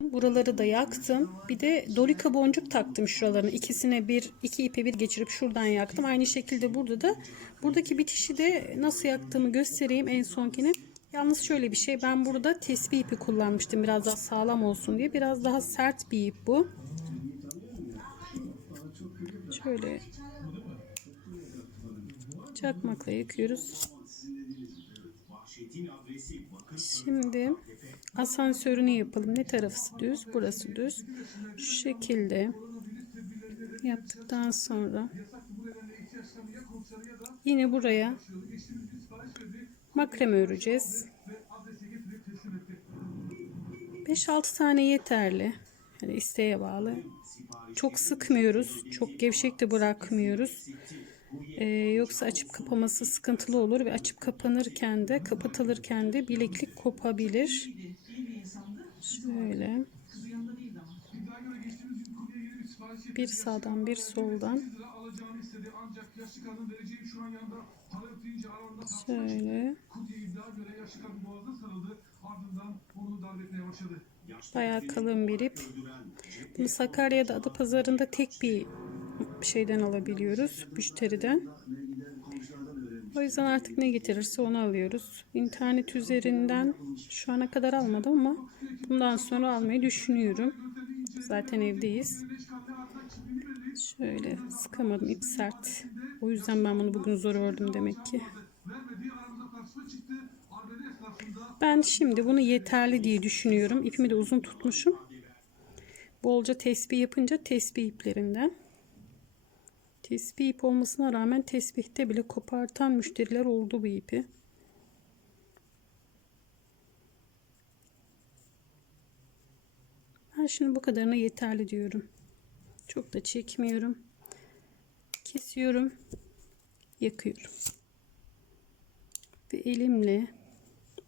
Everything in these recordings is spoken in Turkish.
Buraları da yaktım. Bir de dolika boncuk taktım şuralarına. İkisine bir, iki ipi bir geçirip şuradan yaktım. Aynı şekilde burada da buradaki bitişi de nasıl yaktığımı göstereyim en sonkini. Yalnız şöyle bir şey ben burada tesbih ipi kullanmıştım biraz daha sağlam olsun diye. Biraz daha sert bir ip bu. Şöyle çakmakla yakıyoruz. Şimdi asansörünü yapalım. Ne tarafı düz? Burası düz. Şu şekilde yaptıktan sonra yine buraya makreme öreceğiz. 5-6 tane yeterli. Yani isteğe bağlı. Çok sıkmıyoruz. Çok gevşek de bırakmıyoruz. Ee, yoksa açıp kapaması sıkıntılı olur ve açıp kapanırken de kapatılırken de bileklik kopabilir. Şöyle. Bir sağdan bir soldan. Şöyle. Bayağı kalın bir ip. Bunu Sakarya'da Adapazarı'nda tek bir şeyden alabiliyoruz. Müşteriden. O yüzden artık ne getirirse onu alıyoruz. İnternet üzerinden şu ana kadar almadım ama bundan sonra almayı düşünüyorum. Zaten evdeyiz. Şöyle sıkamadım ip sert. O yüzden ben bunu bugün zor ördüm demek ki. Ben şimdi bunu yeterli diye düşünüyorum. İpimi de uzun tutmuşum. Bolca tesbih yapınca tesbih iplerinden. Tesbih ip olmasına rağmen tesbihte bile kopartan müşteriler oldu bu ipi. Ben şimdi bu kadarına yeterli diyorum. Çok da çekmiyorum. Kesiyorum. Yakıyorum. Ve elimle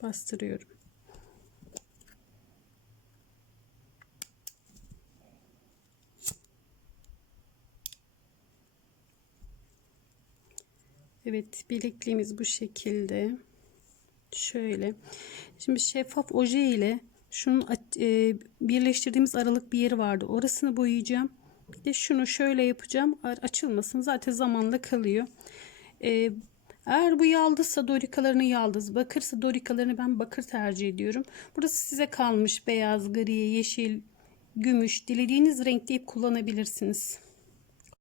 bastırıyorum. Evet bilekliğimiz bu şekilde. Şöyle. Şimdi şeffaf oje ile şunun e, birleştirdiğimiz aralık bir yeri vardı. Orasını boyayacağım. Bir de şunu şöyle yapacağım. Açılmasın. Zaten zamanla kalıyor. E, eğer bu yaldızsa dorikalarını yaldız. Bakırsa dorikalarını ben bakır tercih ediyorum. Burası size kalmış. Beyaz, gri, yeşil, gümüş. Dilediğiniz renkte ip kullanabilirsiniz.